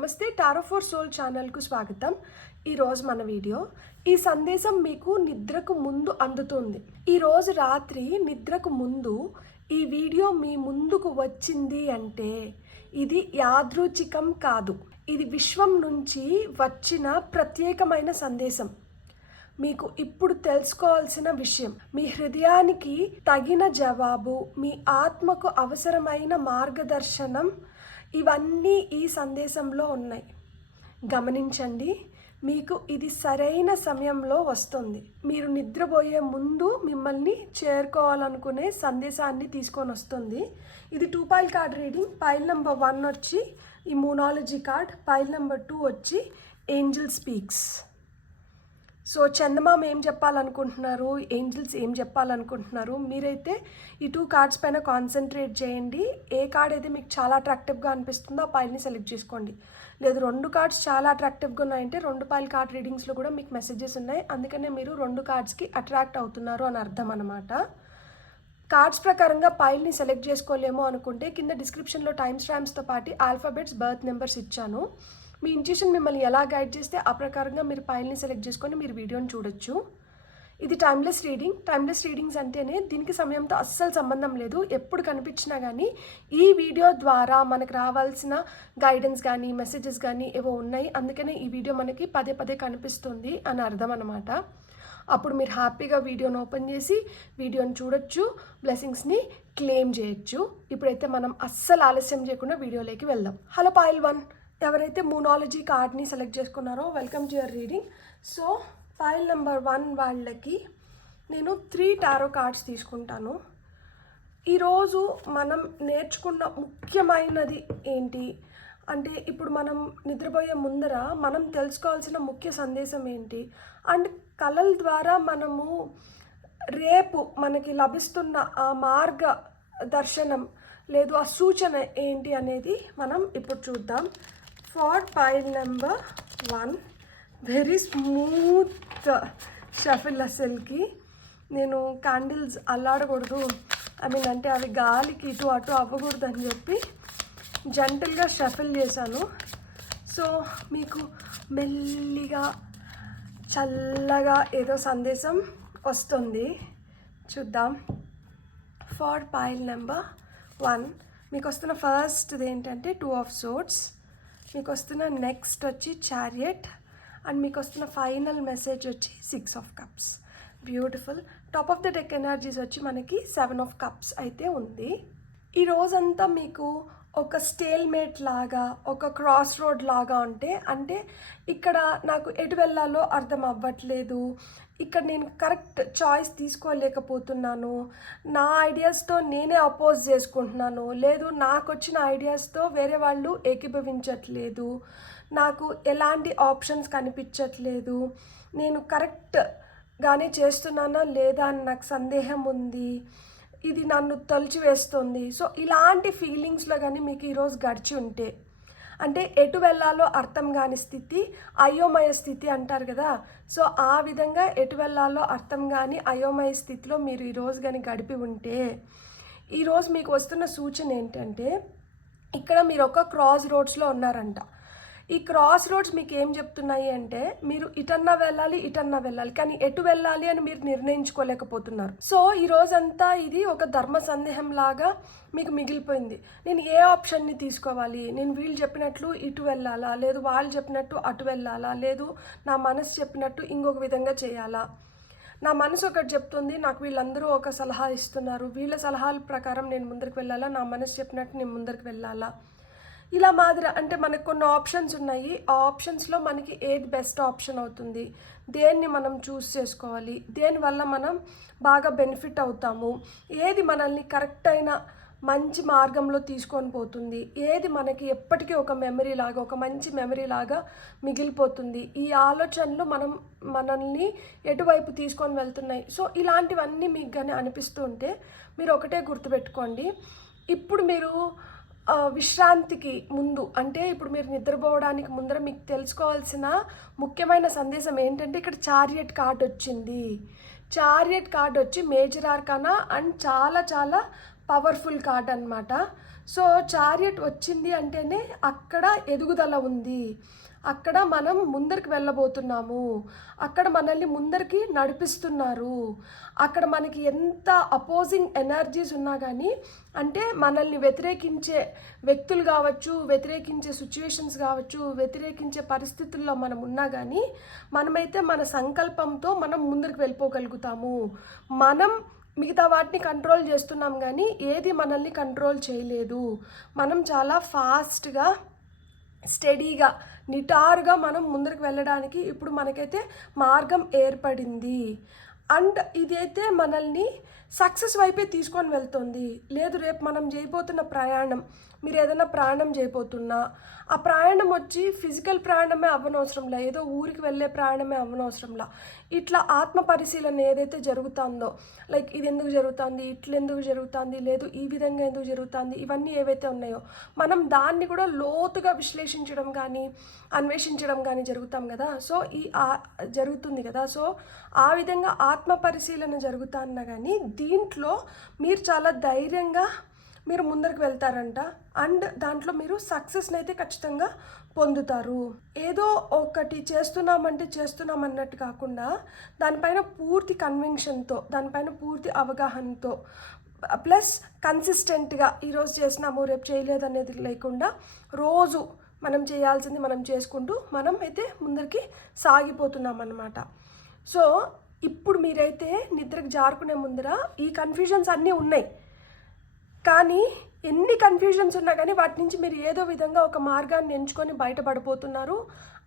నమస్తే tarot for soul ఛానల్కు స్వాగతం. ఈరోజు మన వీడియో ఈ సందేశం మీకు నిద్రకు ముందు అందుతుంది. ఈరోజు రాత్రి నిద్రకు ముందు ఈ వీడియో మీ ముందుకు వచ్చింది అంటే ఇది యాదృచ్ఛికం కాదు, ఇది విశ్వం నుంచి వచ్చిన ప్రత్యేకమైన సందేశం. మీకు ఇప్పుడు తెలుసుకోవాల్సిన విషయం, మీ హృదయానికి తగిన జవాబు, మీ ఆత్మకు అవసరమైన మార్గదర్శనం, ఇవన్నీ ఈ సందేశంలో ఉన్నాయి. గమనించండి, మీకు ఇది సరైన సమయంలో వస్తుంది. మీరు నిద్రపోయే ముందు మిమ్మల్ని చేరుకోవాలనుకునే సందేశాన్ని తీసుకొని వస్తుంది. ఇది 2 pile card reading. Pile number 1 వచ్చి ఇమ్యూనాలజీ కార్డ్, పైల్ నెంబర్ 2 వచ్చి ఏంజల్ స్పీక్స్. సో చందమామ ఏం చెప్పాలనుకుంటున్నారు, ఏంజల్స్ ఏం చెప్పాలనుకుంటున్నారు, మీరైతే ఈ 2 కార్డ్స్ పైన కాన్సన్ట్రేట్ చేయండి. ఏ కార్డ్ అయితే మీకు చాలా అట్రాక్టివ్గా అనిపిస్తుందో ఆ పైల్ని సెలెక్ట్ చేసుకోండి. లేదు 2 కార్డ్స్ చాలా అట్రాక్టివ్గా ఉన్నాయంటే 2 పైల్ కార్డ్ రీడింగ్స్లో కూడా మీకు మెసేజెస్ ఉన్నాయి, అందుకనే మీరు 2 కార్డ్స్కి అట్రాక్ట్ అవుతున్నారు అని అర్థం అన్నమాట. కార్డ్స్ ప్రకారంగా పైల్ని సెలెక్ట్ చేసుకోలేమో అనుకుంటే కింద డిస్క్రిప్షన్లో టైమ్ స్టాంప్స్తో పాటు ఆల్ఫాబెట్స్, బర్త్ నెంబర్స్ ఇచ్చాను. మీ ఇంట్యూషన్ మిమ్మల్ని ఎలా గైడ్ చేస్తే ఆ ప్రకారంగా మీరు పైల్ని సెలెక్ట్ చేసుకొని మీరు వీడియోని చూడొచ్చు. ఇది టైమ్లెస్ రీడింగ్. టైమ్లెస్ రీడింగ్స్ అంటేనే దీనికి సమయంతో అస్సలు సంబంధం లేదు. ఎప్పుడు కనిపించినా కానీ ఈ వీడియో ద్వారా మనకు రావాల్సిన గైడెన్స్ కానీ మెసేజెస్ కానీ ఏవో ఉన్నాయి, అందుకనే ఈ వీడియో మనకి పదే పదే కనిపిస్తుంది అని అర్థం అన్నమాట. అప్పుడు మీరు హ్యాపీగా వీడియోని ఓపెన్ చేసి వీడియోని చూడొచ్చు, బ్లెస్సింగ్స్ని క్లెయిమ్ చేయొచ్చు. ఇప్పుడైతే మనం అస్సలు ఆలస్యం చేయకుండా వీడియోలోకి వెళ్దాం. హలో పైల్ 1, ఎవరైతే మూనాలజీ కార్డ్ని సెలెక్ట్ చేసుకున్నారో welcome to your reading. So file number 1 వాళ్ళకి నేను 3 టారో కార్డ్స్ తీసుకుంటాను. ఈరోజు మనం నేర్చుకున్న ముఖ్యమైనది ఏంటి అంటే, ఇప్పుడు మనం నిద్రపోయే ముందర మనం తెలుసుకోవాల్సిన ముఖ్య సందేశం ఏంటి, అండ్ కళల ద్వారా మనము రేపు మనకి లభిస్తున్న ఆ మార్గ దర్శనం లేదు ఆ సూచన ఏంటి అనేది మనం ఇప్పుడు చూద్దాం. For pile number 1, very smooth shuffle. అసలుకి నేను క్యాండిల్స్ అల్లాడకూడదు, అంటే అవి గాలికి ఇటు అటు అవ్వకూడదు అని చెప్పి జెంటల్గా షఫిల్ చేశాను. సో మీకు మెల్లిగా చల్లగా ఏదో సందేశం వస్తుంది, చూద్దాం. ఫర్ పైల్ నెంబర్ 1 మీకు వస్తున్న ఫస్ట్ది ఏంటంటే 2 ఆఫ్ సోర్డ్స్, మీకు వస్తున్న నెక్స్ట్ వచ్చి చారియట్, అండ్ మీకు వస్తున్న ఫైనల్ మెసేజ్ వచ్చి 6 of cups. Beautiful. Top of the deck energies వచ్చి మనకి 7 ఆఫ్ కప్స్ అయితే ఉంది. ఈ రోజంతా మీకు ఒక స్టేల్మేట్ లాగా, ఒక క్రాస్ రోడ్ లాగా అంటే ఇక్కడ నాకు ఎటు వెళ్ళాలో అర్థం అవ్వట్లేదు, ఇక్కడ నేను కరెక్ట్ చాయిస్ తీసుకోలేకపోతున్నాను, నా ఐడియాస్తో నేనే అపోజ్ చేసుకుంటున్నాను, లేదు నాకు వచ్చిన ఐడియాస్తో వేరే వాళ్ళు ఏకీభవించట్లేదు, నాకు ఎలాంటి ఆప్షన్స్ కనిపించట్లేదు, నేను కరెక్ట్గానే చేస్తున్నానా లేదా అని నాకు సందేహం ఉంది, ఇది నన్ను తొలిచివేస్తుంది. సో ఇలాంటి ఫీలింగ్స్లో కానీ మీకు ఈరోజు గడిచి ఉంటే, అంటే ఎటు వెళ్ళాలో అర్థం కాని స్థితి, అయోమయ స్థితి అంటారు కదా, సో ఆ విధంగా ఎటు వెళ్ళాలో అర్థం కాని అయోమయ స్థితిలో మీరు ఈరోజు కానీ గడిపి ఉంటే, ఈరోజు మీకు వస్తున్న సూచన ఏంటంటే, ఇక్కడ మీరు ఒక క్రాస్ రోడ్స్లో ఉన్నారంట. ఈ క్రాస్ రోడ్స్ మీకు ఏం చెప్తున్నాయి అంటే, మీరు ఇటన్నా వెళ్ళాలి కానీ ఎటు వెళ్ళాలి అని మీరు నిర్ణయించుకోలేకపోతున్నారు. సో ఈ రోజంతా ఇది ఒక ధర్మ సందేహం లాగా మీకు మిగిలిపోయింది. నేను ఏ ఆప్షన్ని తీసుకోవాలి, నేను వీళ్ళు చెప్పినట్లు ఇటు వెళ్ళాలా, లేదు వాళ్ళు చెప్పినట్టు అటు వెళ్ళాలా, లేదు నా మనసు చెప్పినట్టు ఇంకొక విధంగా చేయాలా, నా మనసు ఒకటి చెప్తుంది, నాకు వీళ్ళందరూ ఒక సలహా ఇస్తున్నారు, వీళ్ళ సలహాల ప్రకారం నేను ముందరికి వెళ్ళాలా, నా మనసు చెప్పినట్టు నేను ముందరికి వెళ్ళాలా, ఇలా మాదిరి అంటే మనకు కొన్ని ఆప్షన్స్ ఉన్నాయి. ఆ ఆప్షన్స్లో మనకి ఏది బెస్ట్ ఆప్షన్ అవుతుంది, దేన్ని మనం చూస్ చేసుకోవాలి, దేనివల్ల మనం బాగా బెనిఫిట్ అవుతాము, ఏది మనల్ని కరెక్ట్ అయిన మంచి మార్గంలో తీసుకొని పోతుంది, ఏది మనకి ఎప్పటికీ ఒక మెమరీ లాగా, ఒక మంచి మెమరీ లాగా మిగిలిపోతుంది, ఈ ఆలోచనలు మనల్ని ఎటువైపు తీసుకొని వెళ్తున్నాయి. సో ఇలాంటివన్నీ మీకు కానీ అనిపిస్తూ ఉంటే మీరు ఒకటే గుర్తుపెట్టుకోండి, ఇప్పుడు మీరు విశ్రాంతికి ముందు, అంటే ఇప్పుడు మీరు నిద్రపోవడానికి ముందర మీకు తెలుసుకోవాల్సిన ముఖ్యమైన సందేశం ఏంటంటే, ఇక్కడ చారియట్ కార్డ్ వచ్చింది. చారియట్ కార్డ్ వచ్చి మేజర్ ఆర్కానా అండ్ చాలా చాలా పవర్ఫుల్ కార్డ్ అనమాట. సో చారియట్ వచ్చింది అంటేనే అక్కడ ఎదుగుదల ఉంది, అక్కడ మనం ముందరికి వెళ్ళబోతున్నాము, అక్కడ మనల్ని ముందరికి నడిపిస్తున్నారు. అక్కడ మనకి ఎంత అపోజింగ్ ఎనర్జీస్ ఉన్నా కానీ, అంటే మనల్ని వ్యతిరేకించే వ్యక్తులు కావచ్చు, వ్యతిరేకించే సిచ్యువేషన్స్ కావచ్చు, వ్యతిరేకించే పరిస్థితుల్లో మనం ఉన్నా కానీ మనమైతే మన సంకల్పంతో మనం ముందరికి వెళ్ళిపోగలుగుతాము. మనం మిగతా వాటిని కంట్రోల్ చేస్తున్నాం కానీ ఏది మనల్ని కంట్రోల్ చేయలేదు. మనం చాలా ఫాస్ట్గా, స్టడీగా, నిటారుగా మనం ముందరికి వెళ్ళడానికి ఇప్పుడు మనకైతే మార్గం ఏర్పడింది. అండ్ ఇదైతే మనల్ని సక్సెస్ వైపే తీసుకొని వెళ్తుంది. లేదు రేపు మనం చేయబోతున్న ప్రయాణం, మీరు ఏదైనా ప్రయాణం చేయబోతున్నా ఆ ప్రయాణం వచ్చి ఫిజికల్ ప్రయాణమే అవ్వనవసరంలా, ఏదో ఊరికి వెళ్ళే ప్రయాణమే అవ్వనవసరంలా, ఇట్లా ఆత్మ పరిశీలన ఏదైతే జరుగుతుందో, లైక్ ఇది ఎందుకు జరుగుతుంది, ఇట్లా ఎందుకు జరుగుతుంది, లేదు ఈ విధంగా ఎందుకు జరుగుతుంది, ఇవన్నీ ఏవైతే ఉన్నాయో మనం దాన్ని కూడా లోతుగా విశ్లేషించడం కానీ అన్వేషించడం కానీ జరుగుతాం కదా. సో జరుగుతుంది కదా. సో ఆ విధంగా ఆత్మ పరిశీలన జరుగుతున్నా కానీ దీంట్లో మీరు చాలా ధైర్యంగా మీరు ముందరికి వెళ్తారంట. అండ్ దాంట్లో మీరు సక్సెస్ని అయితే ఖచ్చితంగా పొందుతారు. ఏదో ఒకటి చేస్తున్నామంటే చేస్తున్నాం అన్నట్టు కాకుండా దానిపైన పూర్తి కన్విక్షన్తో, దానిపైన పూర్తి అవగాహనతో, ప్లస్ కన్సిస్టెంట్గా ఈరోజు చేసినాము రేపు చేయలేదు అనేది లేకుండా రోజు మనం చేయాల్సింది మనం చేసుకుంటూ మనం అయితే ముందరికి సాగిపోతున్నాం అన్నమాట. సో ఇప్పుడు మీరైతే నిద్రకు జారుకునే ముందర ఈ కన్ఫ్యూజన్స్ అన్నీ ఉన్నాయి, కానీ ఎన్ని కన్ఫ్యూజన్స్ ఉన్నా కానీ వాటి నుంచి మీరు ఏదో విధంగా ఒక మార్గాన్ని ఎంచుకొని బయటపడిపోతున్నారు.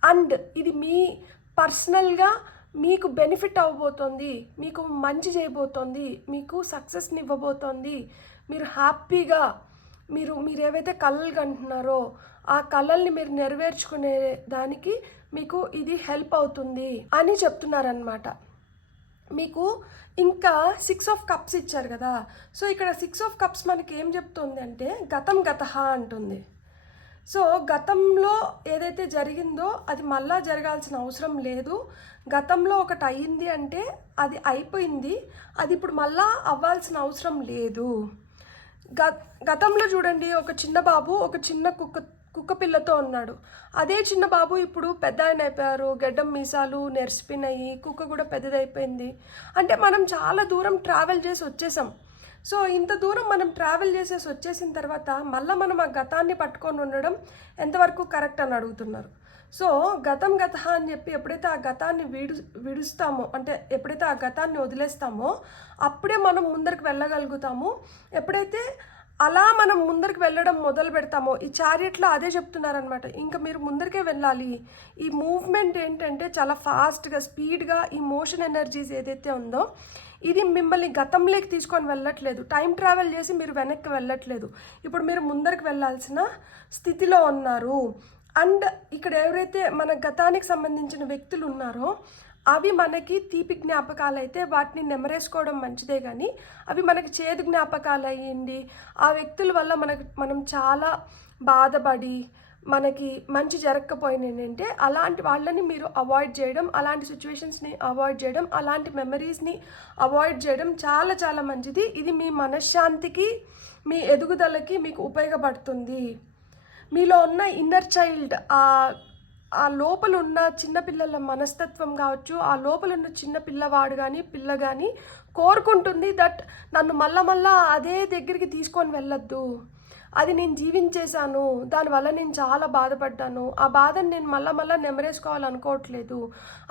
అండ్ ఇది మీ పర్సనల్గా మీకు బెనిఫిట్ అవ్వబోతోంది, మీకు మంచి చేయబోతోంది, మీకు సక్సెస్ని ఇవ్వబోతోంది. మీరు హ్యాపీగా మీరు ఏవైతే కళలు కంటున్నారో ఆ కళల్ని మీరు నెరవేర్చుకునే దానికి మీకు ఇది హెల్ప్ అవుతుంది అని చెప్తున్నారనమాట. మీకు ఇంకా 6 ఆఫ్ కప్స్ ఇచ్చారు కదా. సో ఇక్కడ 6 ఆఫ్ కప్స్ మనకి ఏం చెప్తుంది అంటే గతం గతః అంటుంది. సో గతంలో ఏదైతే జరిగిందో అది మళ్ళా జరగాల్సిన అవసరం లేదు. గతంలో ఒకటి అయ్యింది అంటే అది అయిపోయింది, అది ఇప్పుడు మళ్ళా అవ్వాల్సిన అవసరం లేదు. గతంలో చూడండి, ఒక చిన్న బాబు ఒక చిన్న కుక్క పిల్లతో ఉన్నాడు. అదే చిన్న బాబు ఇప్పుడు పెద్ద ఆయన అయిపోయారు, గడ్డం మీసాలు నెరిసిపోయినాయి, కుక్క కూడా పెద్దదైపోయింది. అంటే మనం చాలా దూరం ట్రావెల్ చేసి వచ్చేసాం. సో ఇంత దూరం మనం ట్రావెల్ చేసేసి వచ్చేసిన తర్వాత మళ్ళీ మనం ఆ గతాన్ని పట్టుకొని ఉండడం ఎంతవరకు కరెక్ట్ అని అడుగుతున్నారు. సో గతం గత అని చెప్పి ఎప్పుడైతే ఆ గతాన్ని విడుస్తామో, అంటే ఎప్పుడైతే ఆ గతాన్ని వదిలేస్తామో అప్పుడే మనం ముందరికి వెళ్ళగలుగుతాము. ఎప్పుడైతే అలా మనం ముందరికి వెళ్ళడం మొదలు పెడతామో, ఈ చారియట్లో అదే చెప్తున్నారనమాట, ఇంకా మీరు ముందరికే వెళ్ళాలి. ఈ మూవ్మెంట్ ఏంటంటే చాలా ఫాస్ట్గా, స్పీడ్గా ఈ మోషన్ ఎనర్జీస్ ఏదైతే ఉందో ఇది మిమ్మల్ని గతంలోకి తీసుకొని వెళ్ళట్లేదు, టైం ట్రావెల్ చేసి మీరు వెనక్కి వెళ్ళట్లేదు. ఇప్పుడు మీరు ముందరికి వెళ్ళాల్సిన స్థితిలో ఉన్నారు. అండ్ ఇక్కడ ఎవరైతే మన గతానికి సంబంధించిన వ్యక్తులు ఉన్నారో అవి మనకి తీపి జ్ఞాపకాలు అయితే వాటిని నెమరేసుకోవడం మంచిదే, కానీ అవి మనకి చేదు జ్ఞాపకాలు అయ్యింది, ఆ వ్యక్తుల వల్ల మనం చాలా బాధపడి మనకి మంచి జరగకపోయినా ఏంటంటే అలాంటి వాళ్ళని మీరు అవాయిడ్ చేయడం, అలాంటి సిచ్యువేషన్స్ని అవాయిడ్ చేయడం, అలాంటి మెమరీస్ని అవాయిడ్ చేయడం చాలా చాలా మంచిది. ఇది మీ మనశ్శాంతికి, మీ ఎదుగుదలకి మీకు ఉపయోగపడుతుంది. మీలో ఉన్న ఇన్నర్ చైల్డ్, ఆ లోపల ఉన్న చిన్నపిల్లల మనస్తత్వం కావచ్చు, ఆ లోపల ఉన్న చిన్న పిల్లవాడు కానీ పిల్ల కానీ కోరుకుంటుంది దట్ నన్ను మళ్ళా అదే దగ్గరికి తీసుకొని వెళ్ళొద్దు, అది నేను జీవించేశాను, దానివల్ల నేను చాలా బాధపడ్డాను, ఆ బాధని నేను మళ్ళా నెమరేసుకోవాలనుకోవట్లేదు,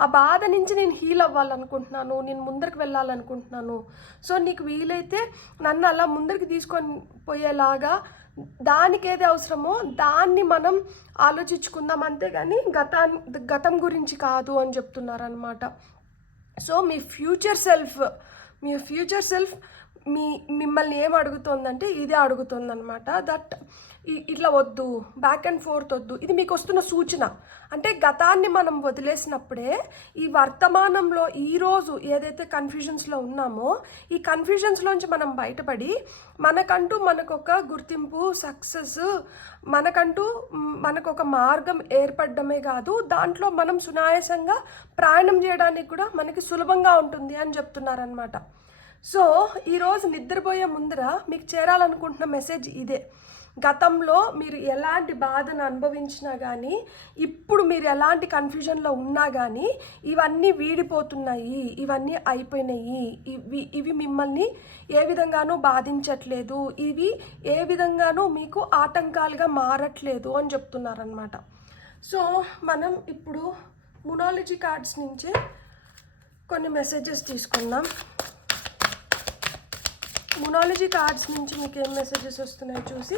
ఆ బాధ నుంచి నేను హీల్ అవ్వాలనుకుంటున్నాను, నేను ముందరికి వెళ్ళాలనుకుంటున్నాను. సో నీకు వీలైతే నన్ను అలా ముందరికి తీసుకొని పోయేలాగా దానికి ఏది అవసరమో దాన్ని మనం ఆలోచించుకుందాం, అంతేగాని గతం గురించి కాదు అని చెప్తున్నారనమాట. సో మీ ఫ్యూచర్ సెల్ఫ్ మిమ్మల్ని ఏం అడుగుతుందంటే ఇదే అడుగుతుందన్నమాట, దట్ ఇట్లా వద్దు, బ్యాక్ అండ్ ఫోర్త్ వద్దు. ఇది మీకు వస్తున్న సూచన. అంటే గతాన్ని మనం వదిలేసినప్పుడే ఈ వర్తమానంలో ఈరోజు ఏదైతే కన్ఫ్యూజన్స్లో ఉన్నామో ఈ కన్ఫ్యూజన్స్లోంచి మనం బయటపడి మనకొక గుర్తింపు, సక్సెస్, మనకొక మార్గం ఏర్పడమే కాదు, దాంట్లో మనం సునాయాసంగా ప్రయాణం చేయడానికి కూడా మనకి సులభంగా ఉంటుంది అని చెప్తున్నారనమాట. సో ఈరోజు నిద్రపోయే ముందర మీకు చేరాలనుకుంటున్న మెసేజ్ ఇదే. గతంలో మీరు ఎలాంటి బాధను అనుభవించినా కానీ, ఇప్పుడు మీరు ఎలాంటి కన్ఫ్యూజన్లో ఉన్నా కానీ ఇవన్నీ వీడిపోతున్నాయి, ఇవన్నీ అయిపోయినాయి, ఇవి మిమ్మల్ని ఏ విధంగానూ బాధించట్లేదు, ఇవి ఏ విధంగానూ మీకు ఆటంకాలుగా మారట్లేదు అని చెప్తున్నారనమాట. సో మనం ఇప్పుడు న్యూమరాలజీ కార్డ్స్ నుంచే కొన్ని మెసేజెస్ తీసుకుందాం. న్యూమరాలజీ కార్డ్స్ నుంచి మీకు ఏం మెసేజెస్ వస్తున్నాయో చూసి,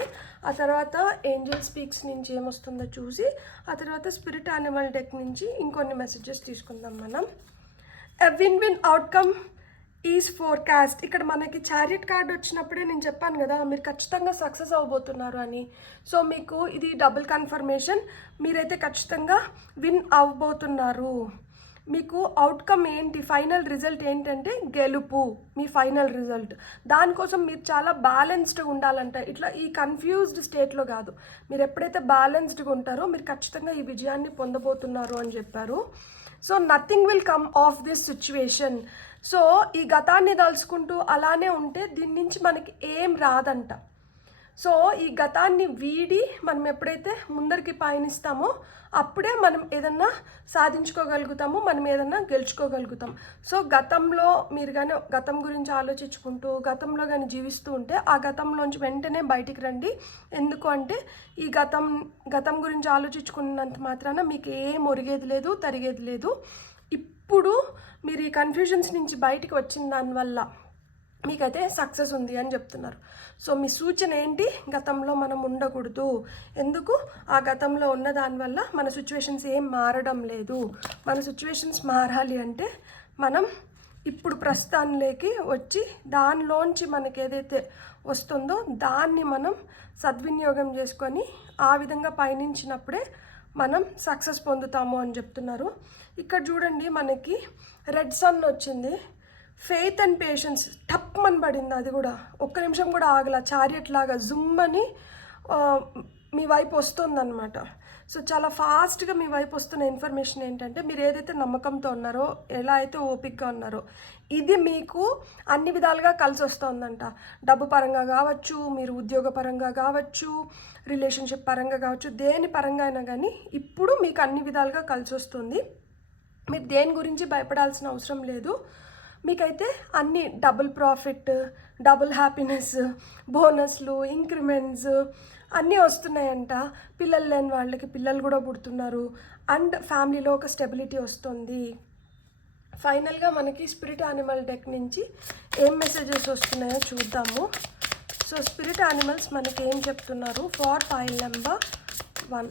ఆ తర్వాత ఏంజల్ స్పీక్స్ నుంచి ఏమొస్తుందో చూసి, ఆ తర్వాత స్పిరిట్ యానిమల్ డెక్ నుంచి ఇంకొన్ని మెసేజెస్ తీసుకుందాం మనం. ఎ win win outcome is forecast. ఇక్కడ మనకి చారియట్ కార్డ్ వచ్చినప్పుడే నేను చెప్పాను కదా, మీరు ఖచ్చితంగా సక్సెస్ అవ్వబోతున్నారు అని. సో మీకు ఇది డబుల్ కన్ఫర్మేషన్, మీరైతే ఖచ్చితంగా విన్ అవ్వబోతున్నారు. మీకు అవుట్కమ్ ఏంటి, ఫైనల్ రిజల్ట్ ఏంటంటే గెలుపు, మీ ఫైనల్ రిజల్ట్. దానికోసం మీరు చాలా బ్యాలెన్స్డ్గా ఉండాలంట. ఇట్లా ఈ కన్ఫ్యూజ్డ్ స్టేట్లో కాదు, మీరు ఎప్పుడైతే బ్యాలెన్స్డ్గా ఉంటారో మీరు ఖచ్చితంగా ఈ విజయాన్ని పొందబోతున్నారు అని చెప్పారు. So nothing will come of this situation. So ఈ గతాన్ని తలుచుకుంటూ అలానే ఉంటే దీని నుంచి మనకి ఏం రాదంట. సో ఈ గతాన్ని వీడి మనం ఎప్పుడైతే ముందరికి పయనిస్తామో అప్పుడే మనం ఏదన్నా సాధించుకోగలుగుతాము, మనం ఏదన్నా గెలుచుకోగలుగుతాం. సో గతంలో మీరు కానీ గతం గురించి ఆలోచించుకుంటూ గతంలో కానీ జీవిస్తూ ఉంటే ఆ గతంలోంచి వెంటనే బయటికి రండి. ఎందుకు అంటే ఈ గతం గురించి ఆలోచించుకున్నంత మాత్రాన మీకు ఏం ఒరిగేది లేదు, తరిగేది లేదు. ఇప్పుడు మీరు ఈ కన్ఫ్యూజన్స్ నుంచి బయటికి వచ్చిన దానివల్ల మీకైతే సక్సెస్ ఉంది అని చెప్తున్నారు. సో మీ సూచన ఏంటి, గతంలో మనం ఉండకూడదు. ఎందుకు, ఆ గతంలో ఉన్న దానివల్ల మన సిచ్యువేషన్స్ ఏం మారడం లేదు. మన సిచ్యువేషన్స్ మారాలి అంటే మనం ఇప్పుడు ప్రస్తుతానిలోకి వచ్చి దానిలోంచి మనకి ఏదైతే వస్తుందో దాన్ని మనం సద్వినియోగం చేసుకొని ఆ విధంగా పయనించినప్పుడే మనం సక్సెస్ పొందుతాము అని చెప్తున్నారు. ఇక్కడ చూడండి మనకి రెడ్ సన్ వచ్చింది. ఫెయిత్ అండ్ పేషెన్స్ టప్మని పడింది, అది కూడా ఒక్క నిమిషం కూడా ఆగల, చారియట్ లాగా జుమ్ అని మీ వైపు వస్తుందన్నమాట. సో చాలా ఫాస్ట్గా మీ వైపు వస్తున్న ఇన్ఫర్మేషన్ ఏంటంటే మీరు ఏదైతే నమ్మకంతో ఉన్నారో, ఎలా అయితే ఓపికగా ఉన్నారో, ఇది మీకు అన్ని విధాలుగా కలిసి వస్తుందంట. డబ్బు పరంగా కావచ్చు, మీరు ఉద్యోగ పరంగా కావచ్చు, రిలేషన్షిప్ పరంగా కావచ్చు, దేని పరంగా అయినా కానీ ఇప్పుడు మీకు అన్ని విధాలుగా కలిసి వస్తుంది. మీరు దేని గురించి భయపడాల్సిన అవసరం లేదు. మీకైతే అన్ని డబుల్ ప్రాఫిట్, డబుల్ హ్యాపీనెస్, బోనస్లు, ఇంక్రిమెంట్స్ అన్నీ వస్తున్నాయంట. పిల్లలు లేని వాళ్ళకి పిల్లలు కూడా పుడుతున్నారు అండ్ ఫ్యామిలీలో ఒక స్టెబిలిటీ వస్తుంది. ఫైనల్గా మనకి స్పిరిట్ యానిమల్ డెక్ నుంచి ఏం మెసేజెస్ వస్తున్నాయో చూద్దాము. సో స్పిరిట్ యానిమల్స్ మనకి ఏం చెప్తున్నారు for pile number 1.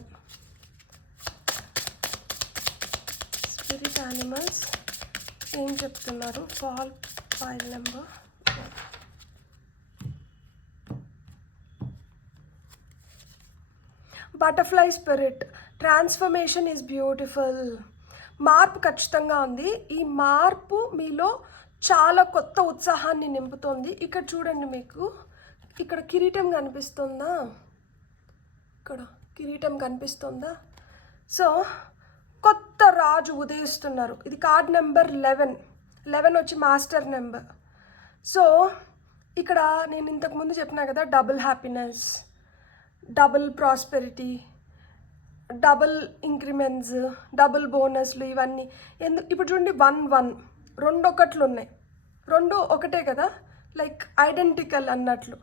Spirit animals ఏం చెప్తున్నారు for pile number 1. Butterfly spirit, transformation is beautiful. మార్పు ఖచ్చితంగా ఉంది. ఈ మార్పు మీలో చాలా కొత్త ఉత్సాహాన్ని నింపుతుంది. ఇక్కడ చూడండి, మీకు ఇక్కడ కిరీటం కనిపిస్తుందా, ఇక్కడ కిరీటం కనిపిస్తుందా. సో కొత్త రాజు ఉదయిస్తున్నారు. ఇది కార్డ్ నెంబర్ 11 వచ్చి మాస్టర్ నెంబర్. సో ఇక్కడ నేను ఇంతకుముందు చెప్పినా కదా, double happiness, double prosperity, double increments, double బోనస్లు, ఇవన్నీ ఎందుకు. ఇప్పుడు చూడండి 1 2 ఒకట్లు ఉన్నాయి, 2 ఒకటే కదా, లైక్ ఐడెంటికల్ అన్నట్లు.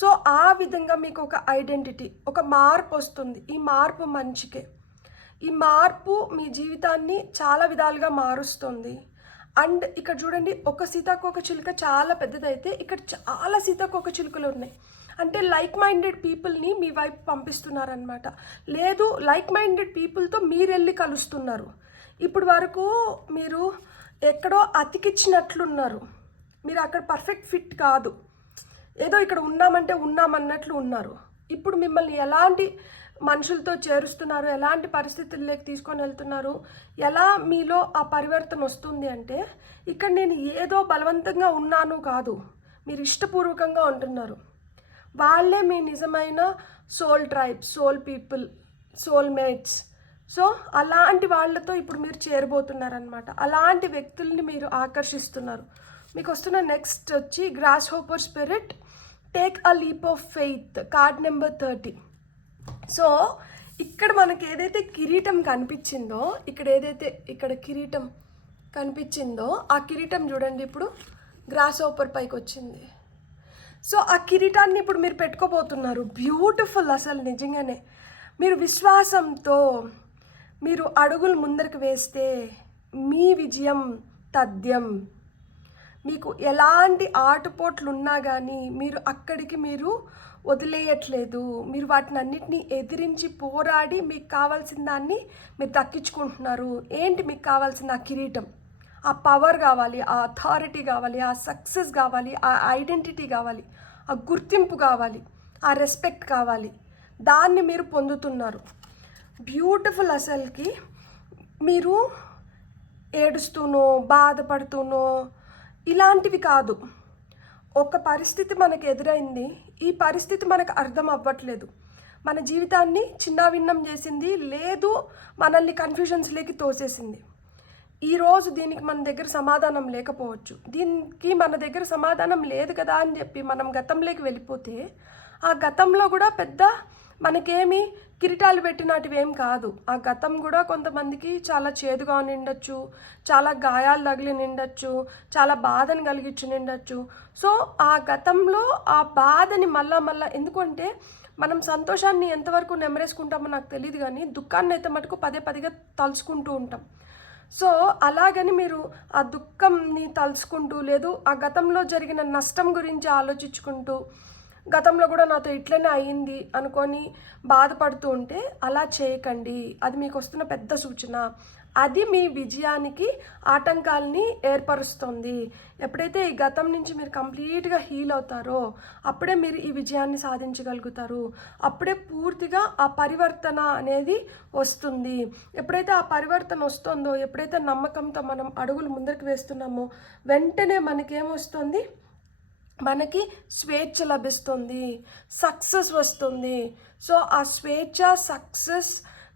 సో ఆ విధంగా మీకు ఒక ఐడెంటిటీ, ఒక మార్పు వస్తుంది. ఈ మార్పు మంచికే. ఈ మార్పు మీ జీవితాన్ని చాలా విధాలుగా మారుస్తుంది. అండ్ ఇక్కడ చూడండి, ఒక సీతాకోక చిలుక చాలా పెద్దదైతే ఇక్కడ చాలా సీతాకోక చిలుకలు ఉన్నాయి. అంటే లైక్ మైండెడ్ పీపుల్ని మీ వైపు పంపిస్తున్నారనమాట. లేదు, లైక్ మైండెడ్ పీపుల్తో మీరు వెళ్ళి కలుస్తున్నారు. ఇప్పుడు వరకు మీరు ఎక్కడో అతికిచ్చినట్లున్నారు, మీరు అక్కడ పర్ఫెక్ట్ ఫిట్ కాదు, ఏదో ఇక్కడ ఉన్నామంటే ఉన్నామన్నట్లు ఉన్నారు. ఇప్పుడు మిమ్మల్ని ఎలాంటి మనుషులతో చేరుస్తున్నారు, ఎలాంటి పరిస్థితుల్లోకి తీసుకొని వెళ్తున్నారు, ఎలా మీలో ఆ పరివర్తన వస్తుంది అంటే ఇక్కడ నేను ఏదో బలవంతంగా ఉన్నాను కాదు, మీరు ఇష్టపూర్వకంగా ఉంటున్నారు. వాళ్ళే మీ నిజమైన soul tribe, soul people, soul mates. So అలాంటి వాళ్ళతో ఇప్పుడు మీరు చేరబోతున్నారనమాట. అలాంటి వ్యక్తుల్ని మీరు ఆకర్షిస్తున్నారు. మీకు వస్తున్న నెక్స్ట్ వచ్చి grasshopper spirit, take a leap of faith, card number 30. So ఇక్కడ మనకి ఏదైతే కిరీటం కనిపించిందో, ఇక్కడ కిరీటం కనిపించిందో ఆ కిరీటం చూడండి ఇప్పుడు గ్రాస్ హోపర్ పైకి వచ్చింది. సో ఆ కిరీటాన్ని ఇప్పుడు మీరు పెట్టుకోబోతున్నారు. బ్యూటిఫుల్, అసలు నిజంగానే మీరు విశ్వాసంతో మీరు అడుగులు ముందరికి వేస్తే మీ విజయం తథ్యం. మీకు ఎలాంటి ఆటుపోట్లు ఉన్నా కానీ మీరు అక్కడికి మీరు వదిలేయట్లేదు. మీరు వాటిని అన్నిటినీ ఎదిరించి పోరాడి మీకు కావాల్సిన దాన్ని మీరు దక్కించుకుంటున్నారు. ఏంటి మీకు కావాల్సిన? ఆ కిరీటం, ఆ పవర్ కావాలి, ఆ అథారిటీ కావాలి, ఆ సక్సెస్ కావాలి, ఆ ఐడెంటిటీ కావాలి, ఆ గుర్తింపు కావాలి, ఆ రెస్పెక్ట్ కావాలి. దాన్ని మీరు పొందుతున్నారు. బ్యూటిఫుల్. అసలుకి మీరు ఏడుస్తూనో బాధపడుతూనో ఇలాంటివి కాదు. ఒక పరిస్థితి మనకు ఎదురైంది, ఈ పరిస్థితి మనకు అర్థం అవ్వట్లేదు, మన జీవితాన్ని చిన్నాభిన్నం చేసింది, లేదు మనల్ని కన్ఫ్యూజన్స్లోకి తోసేసింది. ఈరోజు దీనికి మన దగ్గర సమాధానం లేకపోవచ్చు. దీనికి మన దగ్గర సమాధానం లేదు కదా అని చెప్పి మనం గతంలోకి వెళ్ళిపోతే ఆ గతంలో కూడా పెద్ద మనకేమి కిరీటాలు పెట్టినటివి ఏం కాదు. ఆ గతం కూడా కొంతమందికి చాలా చేదుగా నిండొచ్చు, చాలా గాయాలు తగిలి నిండొచ్చు, చాలా బాధను కలిగించి నిండొచ్చు. సో ఆ గతంలో ఆ బాధని మళ్ళా ఎందుకంటే మనం సంతోషాన్ని ఎంతవరకు నెమరేసుకుంటామో నాకు తెలియదు, కానీ దుఃఖాన్ని అయితే మటుకు పదే తలుచుకుంటూ ఉంటాం. సో అలాగని మీరు ఆ దుఃఖంని తలుచుకుంటూ, లేదు ఆ గతంలో జరిగిన నష్టం గురించి ఆలోచించుకుంటూ, గతంలో కూడా నాతో ఇట్లనే అయ్యింది అనుకొని బాధపడుతూ ఉంటే అలా చేయకండి. అది మీకు వస్తున్న పెద్ద సూచన. అది మీ విజయానికి ఆటంకాలని ఏర్పరుస్తుంది. ఎప్పుడైతే ఈ గతం నుంచి మీరు కంప్లీట్గా హీల్ అవుతారో అప్పుడే మీరు ఈ విజయాన్ని సాధించగలుగుతారు. అప్పుడే పూర్తిగా ఆ పరివర్తన అనేది వస్తుంది. ఎప్పుడైతే ఆ పరివర్తన వస్తుందో, ఎప్పుడైతే నమ్మకంతో మనం అడుగులు ముందరికి వేస్తున్నామో వెంటనే మనకేమొస్తుంది? మనకి స్వేచ్ఛ లభిస్తుంది, సక్సెస్ వస్తుంది. సో ఆ స్వేచ్ఛ, సక్సెస్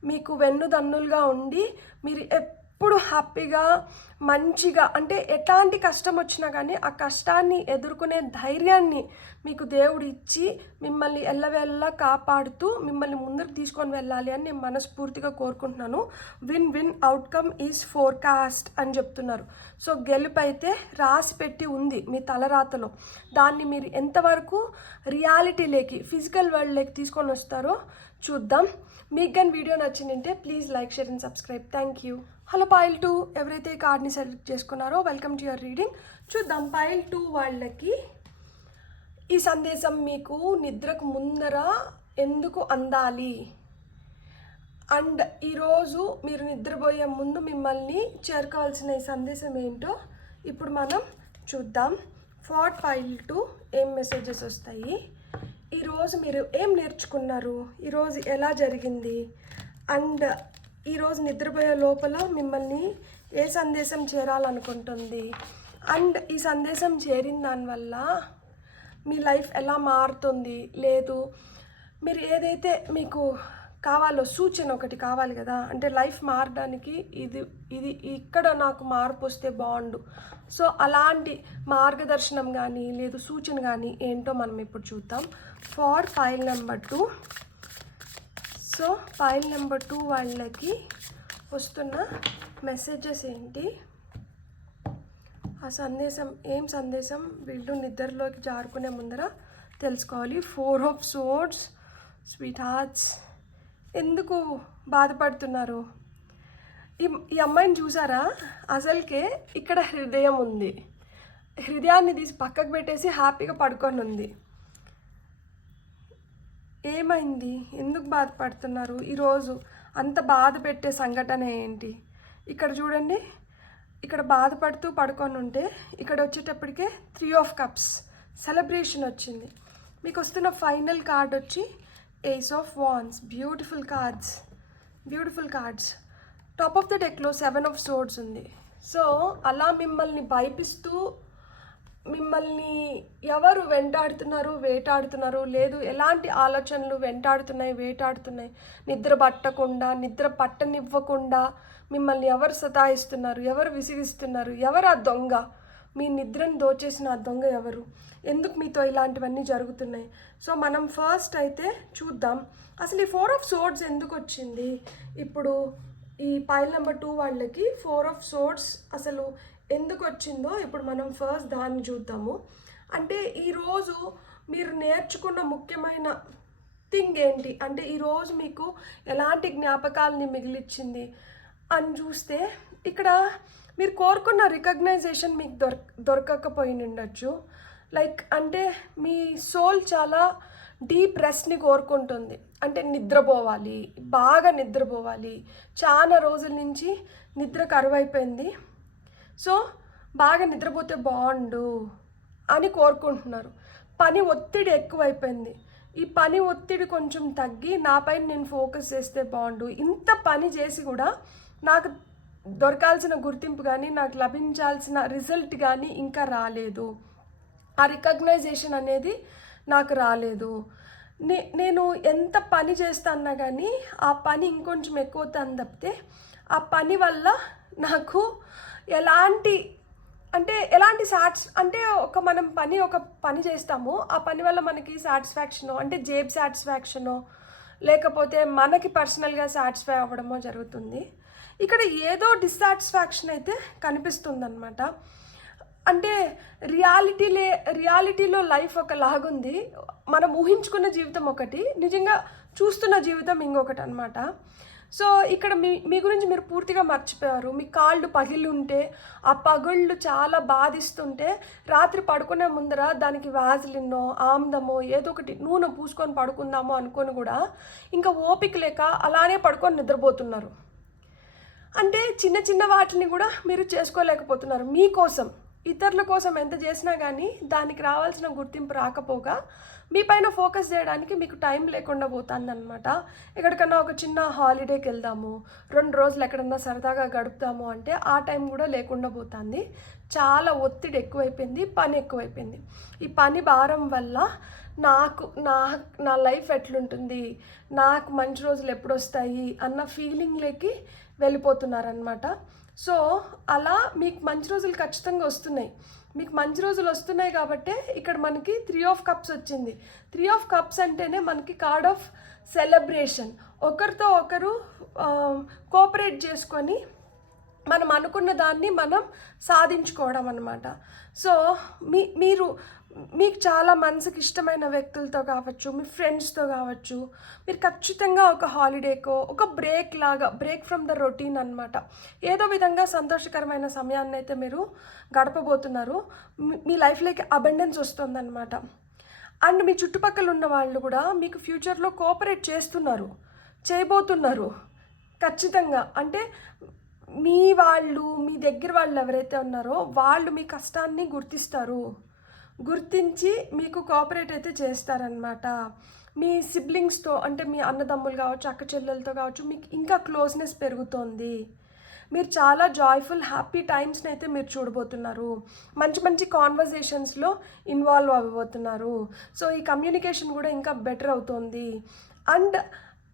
మీకు వెన్నుదన్నులుగా ఉండి మీరు ఎప్పుడు హ్యాపీగా మంచిగా, అంటే ఎట్లాంటి కష్టం వచ్చినా కానీ ఆ కష్టాన్ని ఎదుర్కొనే ధైర్యాన్ని మీకు దేవుడు ఇచ్చి మిమ్మల్ని ఎల్లవెల్లా కాపాడుతూ మిమ్మల్ని ముందుకు తీసుకొని వెళ్ళాలి అని నేను మనస్ఫూర్తిగా కోరుకుంటున్నాను. విన్ అవుట్కమ్ ఈజ్ ఫోర్కాస్ట్ అని చెప్తున్నారు. సో గెలుపు అయితే రాసి పెట్టి ఉంది మీ తలరాతలో. దాన్ని మీరు ఎంతవరకు రియాలిటీలోకి, ఫిజికల్ వరల్డ్లోకి తీసుకొని వస్తారో చూద్దాం. మీకు కానీ వీడియో నచ్చిందంటే please like, share and subscribe. Thank you. Hello pile 2, ఎవరైతే ఈ కార్డ్ని సెలెక్ట్ చేసుకున్నారో వెల్కమ్ టు యువర్ రీడింగ్. చూద్దాం పైల్ 2 వాళ్ళకి ఈ సందేశం మీకు నిద్రకు ముందర ఎందుకు అందాలి అండ్ ఈరోజు మీరు నిద్రపోయే ముందు మిమ్మల్ని చేరుకోవాల్సిన ఈ సందేశం ఏంటో ఇప్పుడు మనం చూద్దాం. ఫర్ పైల్ 2 ఏం మెసేజెస్ వస్తాయి, ఈరోజు మీరు ఏం నేర్చుకున్నారు, ఈరోజు ఎలా జరిగింది, అండ్ ఈరోజు నిద్రపోయే లోపల మిమ్మల్ని ఏ సందేశం చేరాలనుకుంటుంది, అండ్ ఈ సందేశం చేరిన దానివల్ల మీ లైఫ్ ఎలా మారుతుంది, లేదు మీరు ఏదైతే మీకు కావాలో సూచన ఒకటి కావాలి కదా, అంటే లైఫ్ మారడానికి ఇది ఇక్కడ నాకు మార్పు వస్తే బాగుండు. సో అలాంటి మార్గదర్శనం కానీ లేదు సూచన కానీ ఏంటో మనం ఇప్పుడు చూద్దాం. For file number 2. So file number 2 వాళ్ళకి వస్తున్న మెసేజెస్ ఏంటి, ఆ సందేశం ఏం సందేశం వీళ్ళు నిద్రలోకి జారుకునే ముందర తెలుసుకోవాలి. 4 ఆఫ్ సోర్డ్స్, స్వీట్ హార్ట్స్. ఎందుకు బాధపడుతున్నారు? ఈ అమ్మాయిని చూసారా? అసలుకే ఇక్కడ హృదయం ఉంది, హృదయాన్ని తీసి పక్కకు పెట్టేసి హ్యాపీగా పడుకొని ఉంది. ఏమైంది? ఎందుకు బాధపడుతున్నారు? ఈరోజు అంత బాధ పెట్టే సంఘటన ఏంటి? ఇక్కడ చూడండి, ఇక్కడ బాధపడుతూ పడుకొని ఉంటే ఇక్కడ వచ్చేటప్పటికే 3 ఆఫ్ కప్స్, సెలబ్రేషన్ వచ్చింది. మీకు వస్తున్న ఫైనల్ కార్డ్ వచ్చి ace of wands. Beautiful cards. Top of the డెక్లో 7 ఆఫ్ సోర్డ్స్ ఉంది. సో అలా మిమ్మల్ని భయపిస్తూ, మిమ్మల్ని ఎవరు వేటాడుతున్నారు, లేదు ఎలాంటి ఆలోచనలు వేటాడుతున్నాయి, నిద్ర పట్టనివ్వకుండా మిమ్మల్ని ఎవరు సతాయిస్తున్నారు, ఎవరు విసిగిస్తున్నారు, ఎవరు ఆ దొంగ, మీ నిద్రను దోచేసిన ఆ దొంగ ఎవరు, ఎందుకు మీతో ఇలాంటివన్నీ జరుగుతున్నాయి. సో మనం ఫస్ట్ అయితే చూద్దాం అసలు ఈ 4 of Swords ఎందుకు వచ్చింది. ఇప్పుడు ఈ పైల్ నెంబర్ 2 వాళ్ళకి 4 of Swords అసలు ఎందుకు వచ్చిందో ఇప్పుడు మనం ఫస్ట్ దాన్ని చూద్దాము. అంటే ఈరోజు మీరు నేర్చుకున్న ముఖ్యమైన థింగ్ ఏంటి అంటే ఈరోజు మీకు ఎలాంటి జ్ఞాపకాలని మిగిలిచ్చింది అని చూస్తే ఇక్కడ మీరు కోరుకున్న రికగ్నైజేషన్ మీకు దొరకకపోయి ఉండొచ్చు. లైక్ అంటే మీ సోల్ చాలా డీప్ రెస్ట్ని కోరుకుంటుంది. అంటే నిద్రపోవాలి, బాగా నిద్రపోవాలి, చాలా రోజుల నుంచి నిద్ర కరువైపోయింది, సో బాగా నిద్రపోతే బాగుండు అని కోరుకుంటున్నారు. పని ఒత్తిడి ఎక్కువైపోయింది, ఈ పని ఒత్తిడి కొంచెం తగ్గి నాపైన నేను ఫోకస్ చేస్తే బాగుండు. ఇంత పని చేసి కూడా నాకు దొరకాల్సిన గుర్తింపు కానీ నాకు లభించాల్సిన రిజల్ట్ కానీ ఇంకా రాలేదు, ఆ రికగ్నైజేషన్ అనేది నాకు రాలేదు. నేను ఎంత పని చేస్తానా కానీ ఆ పని ఇంకొంచెం ఎక్కువ అవుతాను తప్పితే ఆ పని వల్ల నాకు ఎలాంటి అంటే మనం ఒక పని చేస్తాము, ఆ పని వల్ల మనకి సాటిస్ఫాక్షనో అంటే జేబ్ సాటిస్ఫాక్షనో లేకపోతే మనకి పర్సనల్గా సాటిస్ఫై అవ్వడమో జరుగుతుంది. ఇక్కడ ఏదో డిస్సాటిస్ఫాక్షన్ అయితే కనిపిస్తుందన్నమాట. అంటే రియాలిటీలో లైఫ్ ఒకలాగుంది, మనం ఊహించుకున్న జీవితం ఒకటి, నిజంగా చూస్తున్న జీవితం ఇంకొకటి అనమాట. సో ఇక్కడ మీ గురించి మీరు పూర్తిగా మర్చిపోయారు. మీ కాళ్ళు పగిలి ఉంటే ఆ పగుళ్ళు చాలా బాధిస్తుంటే రాత్రి పడుకునే ముందర దానికి వ్యాజిలిన్నో ఆమ్దమో ఏదో ఒకటి నూనె పూసుకొని పడుకుందామో అనుకొని కూడా ఇంకా ఓపిక లేక అలానే పడుకొని నిద్రపోతున్నారు. అంటే చిన్న చిన్న వాటిని కూడా మీరు చేసుకోలేకపోతున్నారు. మీకోసం ఇతరుల కోసం ఎంత చేసినా కానీ దానికి రావాల్సిన గుర్తింపు రాకపోగా మీ పైన ఫోకస్ చేయడానికి మీకు టైం లేకుండా పోతుంది అనమాట. ఎక్కడికన్నా ఒక చిన్న హాలిడేకి వెళ్దాము, 2 రోజులు ఎక్కడన్నా సరదాగా గడుపుతాము అంటే ఆ టైం కూడా లేకుండా పోతుంది. చాలా ఒత్తిడి ఎక్కువైపోయింది, పని ఎక్కువైపోయింది. ఈ పని భారం వల్ల నా లైఫ్ ఎట్లుంటుంది, నాకు మంచి రోజులు ఎప్పుడు వస్తాయి అన్న ఫీలింగ్లోకి వెళ్ళిపోతున్నారనమాట. సో అలా మీకు మంచి రోజులు ఖచ్చితంగా వస్తున్నాయి. మీకు మంచి రోజులు వస్తున్నాయి కాబట్టి ఇక్కడ మనకి 3 of Cups వచ్చింది. 3 of Cups అంటేనే మనకి కార్డ్ ఆఫ్ సెలబ్రేషన్. ఒకరితో ఒకరు కోఆపరేట్ చేసుకొని మనం అనుకున్న దాన్ని మనం సాధించుకోవడం అన్నమాట. సో మీకు చాలా మనసుకి ఇష్టమైన వ్యక్తులతో కావచ్చు, మీ ఫ్రెండ్స్తో కావచ్చు, మీరు ఖచ్చితంగా ఒక హాలిడేకో ఒక బ్రేక్ ఫ్రమ్ ద రొటీన్ అనమాట, ఏదో విధంగా సంతోషకరమైన సమయాన్ని అయితే మీరు గడపబోతున్నారు. మీ లైఫ్లోకి అబండెన్స్ వస్తుందన్నమాట. అండ్ మీ చుట్టుపక్కల ఉన్న వాళ్ళు కూడా మీకు ఫ్యూచర్లో కోఆపరేట్ చేయబోతున్నారు ఖచ్చితంగా. అంటే మీ దగ్గర వాళ్ళు ఎవరైతే ఉన్నారో వాళ్ళు మీ కష్టాన్ని గుర్తించి మీకు కోఆపరేట్ అయితే చేస్తారనమాట. మీ సిబ్లింగ్స్తో అంటే మీ అన్నదమ్ములు కావచ్చు, అక్క చెల్లెలతో కావచ్చు, మీకు ఇంకా క్లోజ్నెస్ పెరుగుతోంది. మీరు చాలా జాయ్ఫుల్ హ్యాపీ టైమ్స్ని అయితే మీరు చూడబోతున్నారు. మంచి కాన్వర్జేషన్స్లో ఇన్వాల్వ్ అవ్వబోతున్నారు. సో ఈ కమ్యూనికేషన్ కూడా ఇంకా బెటర్ అవుతుంది. అండ్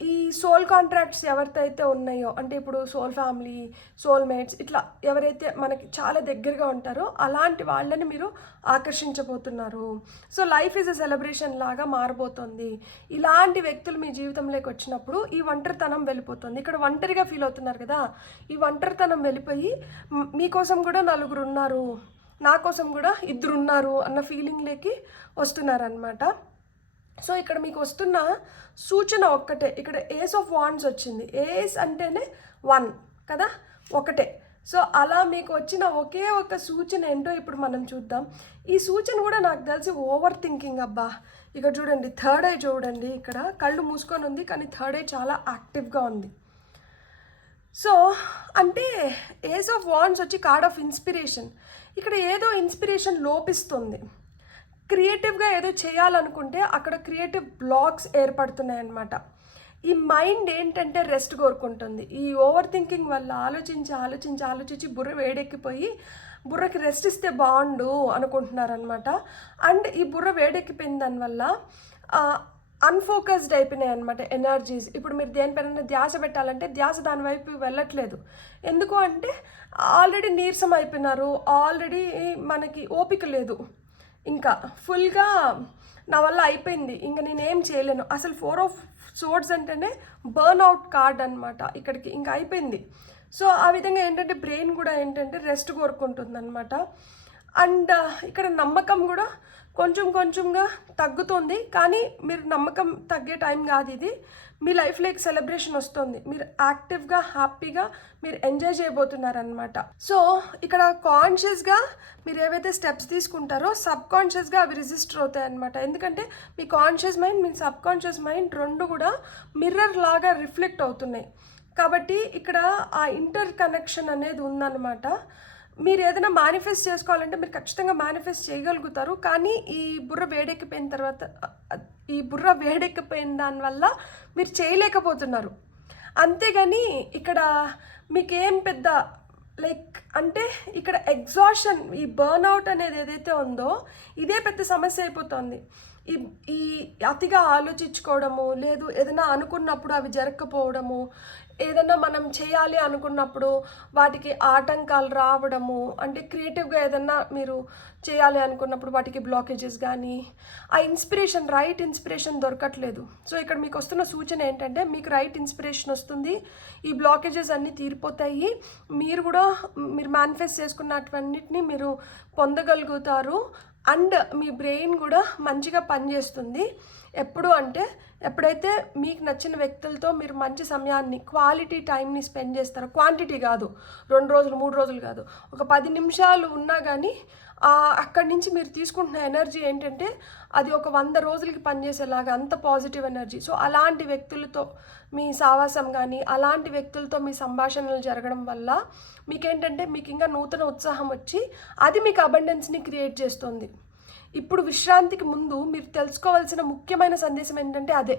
ఈ సోల్ కాంట్రాక్ట్స్ ఎవరితో అయితే ఉన్నాయో అంటే ఇప్పుడు సోల్ ఫ్యామిలీ, సోల్మేట్స్ ఇట్లా ఎవరైతే మనకి చాలా దగ్గరగా ఉంటారో అలాంటి వాళ్ళని మీరు ఆకర్షించబోతున్నారు. So life is a celebration లాగా మారబోతుంది. ఇలాంటి వ్యక్తులు మీ జీవితంలోకి వచ్చినప్పుడు ఈ ఒంటరితనం వెళ్ళిపోతుంది. ఇక్కడ ఒంటరిగా ఫీల్ అవుతున్నారు కదా, ఈ ఒంటరితనం వెళ్ళిపోయి మీకోసం కూడా 4 ఉన్నారు, నా కోసం కూడా 2 ఉన్నారు అన్న ఫీలింగ్లోకి వస్తున్నారనమాట. సో ఇక్కడ మీకు వస్తున్న సూచన ఒక్కటే. ఇక్కడ ఏస్ ఆఫ్ వాండ్స్ వచ్చింది. ఏస్ అంటేనే 1 కదా, ఒకటే. సో అలా మీకు వచ్చిన ఒకే ఒక సూచన ఏంటో ఇప్పుడు మనం చూద్దాం. ఈ సూచన కూడా నాకు తెలిసి ఓవర్ థింకింగ్. అబ్బా ఇక్కడ చూడండి, 3rd ఐ చూడండి, ఇక్కడ కళ్ళు మూసుకొని ఉంది కానీ 3rd ఐ చాలా యాక్టివ్గా ఉంది. సో అంటే ఏస్ ఆఫ్ వాండ్స్ వచ్చి కార్డ్ ఆఫ్ ఇన్స్పిరేషన్. ఇక్కడ ఏదో ఇన్స్పిరేషన్ లోపిస్తుంది. క్రియేటివ్గా ఏదో చేయాలనుకుంటే అక్కడ క్రియేటివ్ బ్లాక్స్ ఏర్పడుతున్నాయన్నమాట. ఈ మైండ్ ఏంటంటే రెస్ట్ కోరుకుంటుంది. ఈ ఓవర్ థింకింగ్ వల్ల ఆలోచించి బుర్ర వేడెక్కిపోయి బుర్రకి రెస్ట్ ఇస్తే బాగుండు అనుకుంటున్నారనమాట. అండ్ ఈ బుర్ర వేడెక్కిపోయిన దానివల్ల అన్ఫోకస్డ్ అయిపోయినాయి అనమాట ఎనర్జీస్. ఇప్పుడు మీరు దేనిపైన ధ్యాస పెట్టాలంటే ధ్యాస దాని వైపు వెళ్ళట్లేదు. ఎందుకు అంటే ఆల్రెడీ నీరసం అయిపోయినారు, ఆల్రెడీ మనకి ఓపిక లేదు, ఇంకా ఫుల్గా నా వల్ల అయిపోయింది, ఇంకా నేనేం చేయలేను. అసలు 4 ఆఫ్ సోర్డ్స్ అంటేనే బర్న్ అవుట్ కార్డ్ అనమాట. ఇక్కడికి ఇంకా అయిపోయింది. సో ఆ విధంగా ఏంటంటే బ్రెయిన్ కూడా ఏంటంటే రెస్ట్ కోరుకుంటుంది అనమాట. అండ్ ఇక్కడ నమ్మకం కూడా కొంచెం కొంచెంగా తగ్గుతుంది. కానీ మీరు నమ్మకం తగ్గే టైం కాదు ఇది. మీ లైఫ్లో ఒక సెలబ్రేషన్ వస్తుంది, మీరు యాక్టివ్గా హ్యాపీగా మీరు ఎంజాయ్ చేయబోతున్నారనమాట. సో ఇక్కడ కాన్షియస్గా మీరు ఏవైతే స్టెప్స్ తీసుకుంటారో సబ్ కాన్షియస్గా అవి రిజిస్టర్ అవుతాయి అనమాట. ఎందుకంటే మీ కాన్షియస్ మైండ్ మీ సబ్ కాన్షియస్ మైండ్ రెండు కూడా మిర్రర్ లాగా రిఫ్లెక్ట్ అవుతున్నాయి. కాబట్టి ఇక్కడ ఆ ఇంటర్ కనెక్షన్ అనేది ఉందన్నమాట. మీరు ఏదైనా మేనిఫెస్ట్ చేసుకోవాలంటే మీరు ఖచ్చితంగా మేనిఫెస్ట్ చేయగలుగుతారు. కానీ ఈ బుర్ర వేడెక్కిపోయిన దానివల్ల మీరు చేయలేకపోతున్నారు. అంతేగాని ఇక్కడ మీకేం పెద్ద లైక్ అంటే ఇక్కడ ఎగ్జాషన్, ఈ బర్న్అవుట్ అనేది ఏదైతే ఉందో ఇదే పెద్ద సమస్య అయిపోతుంది. ఈ అతిగా ఆలోచించుకోవడము, లేదు ఏదైనా అనుకున్నప్పుడు అవి జరగకపోవడము, ఏదైనా మనం చేయాలి అనుకున్నప్పుడు వాటికి ఆటంకాలు రావడము, అంటే క్రియేటివ్గా ఏదన్నా మీరు చేయాలి అనుకున్నప్పుడు వాటికి బ్లాకేజెస్ కానీ, ఆ ఇన్స్పిరేషన్ రైట్ ఇన్స్పిరేషన్ దొరకట్లేదు. సో ఇక్కడ మీకు వస్తున్న సూచన ఏంటంటే మీకు రైట్ ఇన్స్పిరేషన్ వస్తుంది, ఈ బ్లాకేజెస్ అన్నీ తీరిపోతాయి, మీరు మేనిఫెస్ట్ చేసుకున్నటువన్నిటిని మీరు పొందగలుగుతారు. అండ్ మీ బ్రెయిన్ కూడా మంచిగా పనిచేస్తుంది. ఎప్పుడైతే మీకు నచ్చిన వ్యక్తులతో మీరు మంచి సమయాన్ని, క్వాలిటీ టైంని స్పెండ్ చేస్తారో, క్వాంటిటీ కాదు, 2 రోజులు 3 రోజులు కాదు, ఒక 10 నిమిషాలు ఉన్నా కానీ అక్కడి నుంచి మీరు తీసుకుంటున్న ఎనర్జీ ఏంటంటే అది ఒక 100 రోజులకి పనిచేసేలాగా అంత పాజిటివ్ ఎనర్జీ. సో అలాంటి వ్యక్తులతో మీ సావాసం కానీ, అలాంటి వ్యక్తులతో మీ సంభాషణలు జరగడం వల్ల మీకేంటంటే మీకు ఇంకా నూతన ఉత్సాహం వచ్చి అది మీకు అబండెన్స్ని క్రియేట్ చేస్తుంది. ఇప్పుడు విశ్రాంతికి ముందు మీరు తెలుసుకోవాల్సిన ముఖ్యమైన సందేశం ఏంటంటే అదే.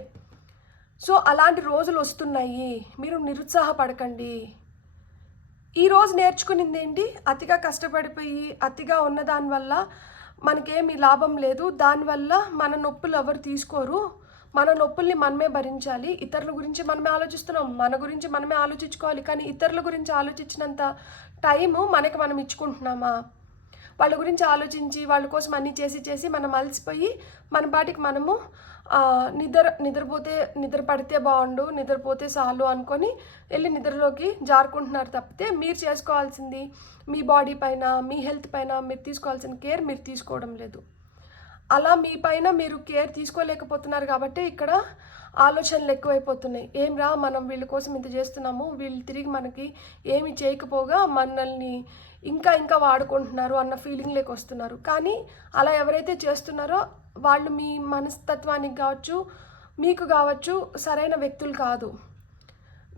సో అలాంటి రోజులు వస్తున్నాయి, మీరు నిరుత్సాహపడకండి. ఈరోజు నేర్చుకునింది ఏంటి? అతిగా కష్టపడిపోయి అతిగా ఉన్న దానివల్ల మనకేమీ లాభం లేదు, దానివల్ల మన నొప్పులు ఎవరు తీసుకోరు, మన నొప్పుల్ని మనమే భరించాలి. ఇతరుల గురించి మనమే ఆలోచిస్తున్నాం, మన గురించి మనమే ఆలోచించుకోవాలి. కానీ ఇతరుల గురించి ఆలోచించినంత టైము మనకి మనం ఇచ్చుకుంటున్నామా? వాళ్ళ గురించి ఆలోచించి వాళ్ళ కోసం అన్నీ చేసి మనం అలసిపోయి మన పాటికి మనము నిద్ర పడితే బాగుండు, నిద్రపోతే చాలు అనుకొని వెళ్ళి నిద్రలోకి జారుకుంటున్నారు తప్పితే మీరు చేసుకోవాల్సింది మీ బాడీ పైన, మీ హెల్త్ పైన మీరు తీసుకోవాల్సిన కేర్ మీరు తీసుకోవడం లేదు. అలా మీ పైన మీరు కేర్ తీసుకోలేకపోతున్నారు కాబట్టి ఇక్కడ ఆలోచనలు ఎక్కువైపోతున్నాయి. మనం వీళ్ళ కోసం ఇంత చేస్తున్నాము, వీళ్ళు తిరిగి మనకి ఏమి చేయకపోగా మనల్ని ఇంకా వాడుకుంటున్నారు అన్న ఫీలింగ్లోకి వస్తున్నారు. కానీ అలా ఎవరైతే చేస్తున్నారో వాళ్ళు మీ మనస్తత్వానికి కావచ్చు, మీకు కావచ్చు సరైన వ్యక్తులు కాదు.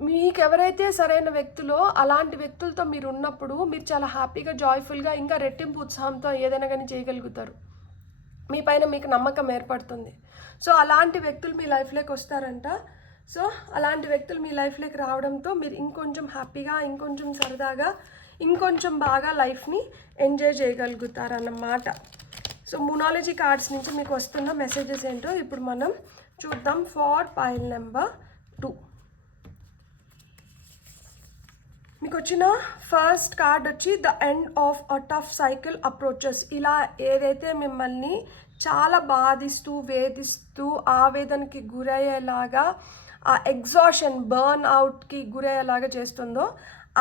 మీకు ఎవరైతే సరైన వ్యక్తులో అలాంటి వ్యక్తులతో మీరు ఉన్నప్పుడు మీరు చాలా హ్యాపీగా, జాయ్ఫుల్గా, ఇంకా రెట్టింపు ఉత్సాహంతో ఏదైనా కానీ చేయగలుగుతారు. మీ పైన మీకు నమ్మకం ఏర్పడుతుంది. సో అలాంటి వ్యక్తులు మీ లైఫ్లోకి వస్తారంట. సో అలాంటి వ్యక్తులు మీ లైఫ్లోకి రావడంతో మీరు ఇంకొంచెం హ్యాపీగా, ఇంకొంచెం సరదాగా, ఇంకొంచెం బాగా లైఫ్ని ఎంజాయ్ చేయగలుగుతారన్నమాట. సో న్యూమరాలజీ కార్డ్స్ నుంచి మీకు వస్తున్న మెసేజెస్ ఏంటో ఇప్పుడు మనం చూద్దాం. ఫర్ పైల్ నెంబర్ 2 మీకు వచ్చిన ఫస్ట్ కార్డ్ వచ్చి the end of a tough cycle approaches. ఇలా ఏదైతే మిమ్మల్ని చాలా బాధిస్తూ, వేధిస్తూ, ఆవేదనకి గురయ్యేలాగా, ఆ ఎగ్జాషన్, బర్న్ అవుట్కి గురయ్యేలాగా చేస్తుందో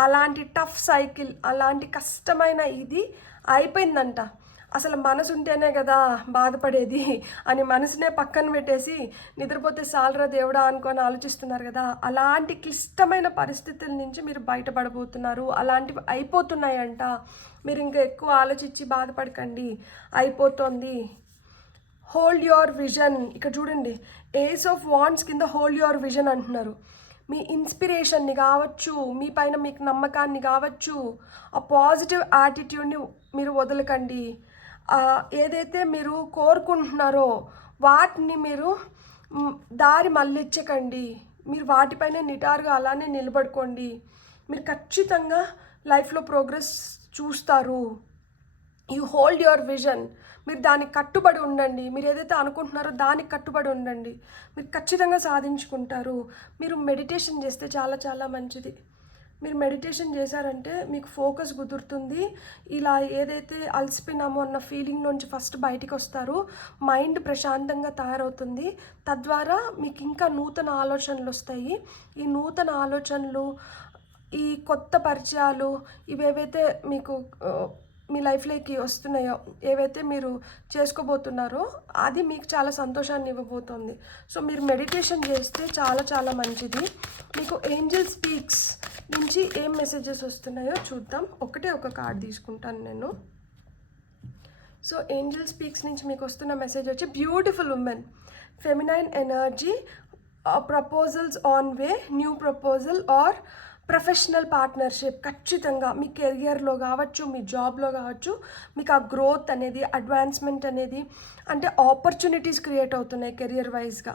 అలాంటి టఫ్ సైకిల్, అలాంటి కష్టమైన ఇది అయిపోయిందంట. అసలు మనసు ఉంటేనే కదా బాధపడేది అని మనసునే పక్కన పెట్టేసి నిద్రపోతే సాలరా దేవుడా అనుకొని ఆలోచిస్తున్నారు కదా. అలాంటి క్లిష్టమైన పరిస్థితుల నుంచి మీరు బయటపడబోతున్నారు. అలాంటివి అయిపోతున్నాయంట. మీరు ఇంకా ఎక్కువ ఆలోచించి బాధపడకండి, అయిపోతుంది. Hold your vision. ఇక్కడ చూడండి, ఏస్ ఆఫ్ వాండ్స్ కింద హోల్డ్ యువర్ విజన్ అంటున్నారు. మీ ఇన్స్పిరేషన్ని కావచ్చు, మీ పైన మీకు నమ్మకాన్ని కావచ్చు, ఆ పాజిటివ్ యాటిట్యూడ్ని మీరు వదలకండి. ఏదైతే మీరు కోరుకుంటున్నారో వాటిని మీరు దారి మళ్ళించకండి. మీరు వాటిపైనే నిటారుగా అలానే నిలబడుకోండి. మీరు ఖచ్చితంగా లైఫ్లో ప్రోగ్రెస్ చూస్తారు. You hold your vision. మీరు దానికి కట్టుబడి ఉండండి. మీరు ఏదైతే అనుకుంటున్నారో దానికి కట్టుబడి ఉండండి. మీరు ఖచ్చితంగా సాధించుకుంటారు. మీరు మెడిటేషన్ చేస్తే చాలా చాలా మంచిది. మీరు మెడిటేషన్ చేశారంటే మీకు ఫోకస్ కుదురుతుంది. ఇలా ఏదైతే అలసిపోయినామో అన్న ఫీలింగ్ నుంచి ఫస్ట్ బయటికి వస్తారు. మైండ్ ప్రశాంతంగా తయారవుతుంది. తద్వారా మీకు ఇంకా నూతన ఆలోచనలు వస్తాయి. ఈ నూతన ఆలోచనలు, ఈ కొత్త పరిచయాలు, ఇవేవైతే మీకు మీ లైఫ్లోకి వస్తున్నాయో, ఏవైతే మీరు చేసుకోబోతున్నారో అది మీకు చాలా సంతోషాన్ని ఇవ్వబోతుంది. సో మీరు మెడిటేషన్ చేస్తే చాలా చాలా మంచిది. మీకు ఏంజల్ స్పీక్స్ నుంచి ఏం మెసేజెస్ వస్తున్నాయో చూద్దాం. ఒకటే ఒక కార్డ్ తీసుకుంటాను నేను. సో ఏంజల్ స్పీక్స్ నుంచి మీకు వస్తున్న మెసేజ్ వచ్చి, beautiful women, feminine energy, proposals on way, new proposal or professional partnership. ఖచ్చితంగా మీ కెరియర్లో కావచ్చు, మీ జాబ్లో కావచ్చు, మీకు ఆ గ్రోత్ అనేది, అడ్వాన్స్మెంట్ అనేది, అంటే ఆపర్చునిటీస్ క్రియేట్ అవుతున్నాయి కెరియర్ వైజ్గా.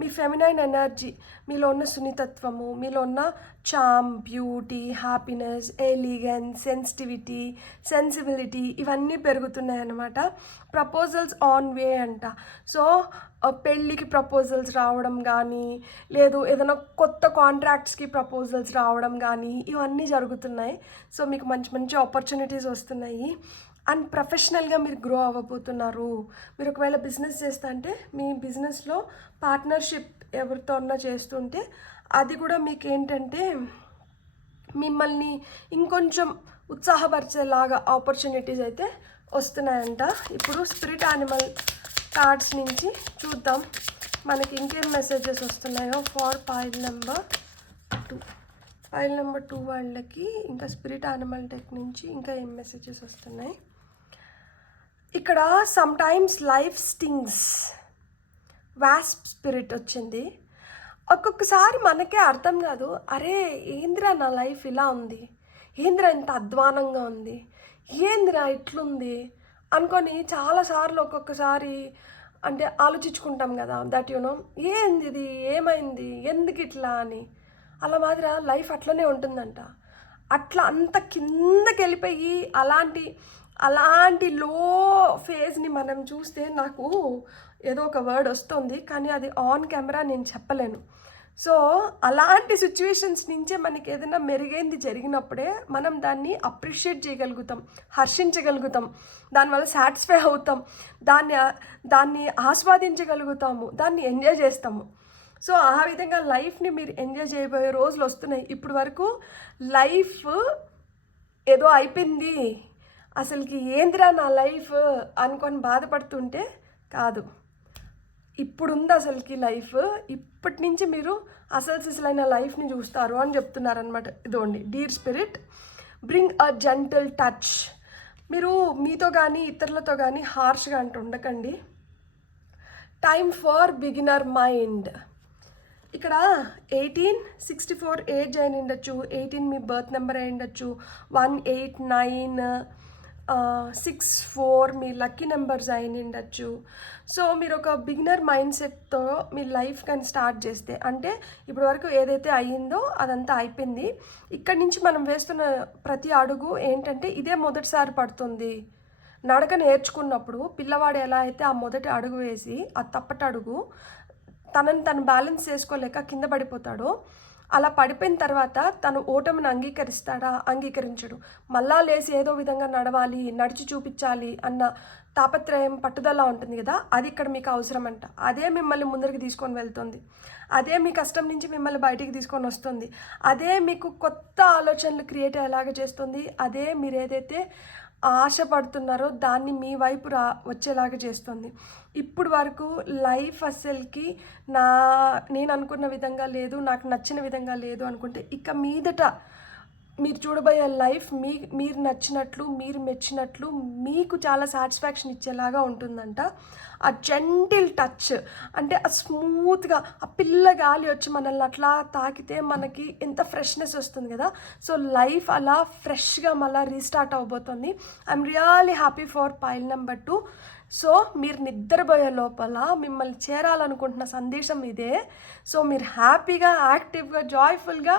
మీ ఫెమినైన్ ఎనర్జీ, మీలో ఉన్న సున్నితత్వము, మీలో ఉన్న charm, beauty, happiness, elegance, sensitivity, sensibility, ఇవన్నీ పెరుగుతున్నాయి అన్నమాట. ప్రపోజల్స్ ఆన్ వే అంట. సో పెళ్ళికి ప్రపోజల్స్ రావడం కానీ, లేదు ఏదైనా కొత్త కాంట్రాక్ట్స్కి ప్రపోజల్స్ రావడం కానీ, ఇవన్నీ జరుగుతున్నాయి. సో మీకు మంచి మంచి ఆపర్చునిటీస్ వస్తున్నాయి. అండ్ ప్రొఫెషనల్గా మీరు గ్రో అవ్వబోతున్నారు. మీరు ఒకవేళ బిజినెస్ చేస్తా అంటే మీ బిజినెస్లో పార్ట్నర్షిప్ ఎవరితో అన్నా చేస్తుంటే అది కూడా మీకు ఏంటంటే మిమ్మల్ని ఇంకొంచెం ఉత్సాహపరిచేలాగా ఆపర్చునిటీస్ అయితే వస్తున్నాయంట. ఇప్పుడు స్పిరిట్ యానిమల్ కార్డ్స్ నుంచి చూద్దాం మనకి ఇంకేం మెసేజెస్ వస్తున్నాయో for pile number 2. Pile number 2 వాళ్ళకి ఇంకా స్పిరిట్ యానిమల్ డెక్ నుంచి ఇంకా ఏం మెసేజెస్ వస్తున్నాయి. ఇక్కడ some times life stings, wasp spirit వచ్చింది. ఒక్కొక్కసారి మనకే అర్థం కాదు, అరే ఏందిరా నా లైఫ్ ఇలా ఉంది, ఏందిరా ఇంత అధ్వానంగా ఉంది, ఏందిరా ఇట్లుంది అనుకొని చాలాసార్లు ఒక్కొక్కసారి అంటే ఆలోచించుకుంటాం కదా, దట్ యునో ఏంది ఇది, ఏమైంది, ఎందుకు ఇట్లా అని. అలా మాదిరా లైఫ్ అట్లనే ఉంటుందంట. అట్లా అంత కిందకి వెళ్ళిపోయి అలాంటి లో ఫేజ్ని మనం చూస్తే, నాకు ఏదో ఒక వర్డ్ వస్తుంది కానీ అది ఆన్ కెమెరా నేను చెప్పలేను. సో అలాంటి సిచ్యువేషన్స్ నుంచే మనకి ఏదైనా మెరుగైంది జరిగినప్పుడే మనం దాన్ని అప్రిషియేట్ చేయగలుగుతాం, హర్షించగలుగుతాం, దానివల్ల సాటిస్ఫై అవుతాం, దాన్ని ఆస్వాదించగలుగుతాము, దాన్ని ఎంజాయ్ చేస్తాము. సో ఆ విధంగా లైఫ్ని మీరు ఎంజాయ్ చేయబోయే రోజులు వస్తున్నాయి. ఇప్పుడు వరకు లైఫ్ ఏదో అయిపోయింది, అసలుకి ఏందిరా నా లైఫ్ అనుకొని బాధపడుతుంటే కాదు, ఇప్పుడుంది అసలుకి లైఫ్. ఇప్పటి నుంచి మీరు అసలైన లైఫ్ని చూస్తారు అని చెప్తున్నారనమాట. ఇదోండి, dear spirit, bring a gentle touch. మీరు మీతో కానీ ఇతరులతో కానీ హార్ష్గా అంటూ ఉండకండి. Time for beginner mind. ఇక్కడ 1864 ఏజ్ అయిన ఉండొచ్చు, 18 మీ బర్త్ నెంబర్ అయి ఉండొచ్చు, 189 64 మీ లక్కీ నెంబర్స్ అయిన ఉండొచ్చు. సో మీరు ఒక బిగినర్ మైండ్ సెట్తో మీ లైఫ్ కానీ స్టార్ట్ చేస్తే, అంటే ఇప్పటి వరకు ఏదైతే అయ్యిందో అదంతా అయిపోయింది. ఇక్కడి నుంచి మనం వేస్తున్న ప్రతి అడుగు ఏంటంటే ఇదే మొదటిసారి పడుతుంది. నడక నేర్చుకున్నప్పుడు పిల్లవాడు ఎలా అయితే ఆ మొదటి అడుగు వేసి ఆ తప్పటి అడుగు తను బ్యాలెన్స్ చేసుకోలేక కింద పడిపోతాడో, అలా పడిపోయిన తర్వాత తను ఓటమిని అంగీకరించడు. మళ్ళా లేసి ఏదో విధంగా నడవాలి, నడిచి చూపించాలి అన్న తాపత్రయం, పట్టుదల ఉంటుంది కదా, అది ఇక్కడ మీకు అవసరం అంట. అదే మిమ్మల్ని ముందరికి తీసుకొని వెళ్తుంది, అదే మీ కష్టం నుంచి మిమ్మల్ని బయటికి తీసుకొని వస్తుంది, అదే మీకు కొత్త ఆలోచనలు క్రియేట్ అయ్యేలాగా చేస్తుంది, అదే మీరు ఏదైతే ఆశపడుతున్నారో దాన్ని మీ వైపు వచ్చేలాగా చేస్తుంది. ఇప్పుడు వరకు లైఫ్ అస్సలకి నేను అనుకున్న విధంగా లేదు, నాకు నచ్చిన విధంగా లేదు అనుకుంటే, ఇక మీదట మీరు చూడబోయే లైఫ్ మీరు నచ్చినట్లు, మీరు మెచ్చినట్లు, మీకు చాలా సాటిస్ఫాక్షన్ ఇచ్చేలాగా ఉంటుందంట. ఆ జెంటిల్ టచ్ అంటే ఆ స్మూత్గా ఆ పిల్ల గాలి వచ్చి మనల్ని అట్లా తాకితే మనకి ఎంత ఫ్రెష్నెస్ వస్తుంది కదా. సో లైఫ్ అలా ఫ్రెష్గా మళ్ళీ రీస్టార్ట్ అవబోతుంది. I'm really happy for pile number 2. So మీరు నిద్రపోయే లోపల మిమ్మల్ని చేరాలనుకుంటున్న సందేశం ఇదే. సో మీరు హ్యాపీగా, యాక్టివ్గా, జాయ్ఫుల్గా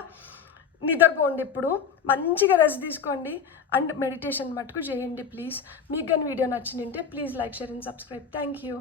నిద్రపోండి. ఇప్పుడు మంచిగా రెస్ట్ తీసుకోండి అండ్ మెడిటేషన్ మటుకు చేయండి ప్లీజ్. మీకు కానీ వీడియో నచ్చిందంటే please like, share and subscribe. Thank you.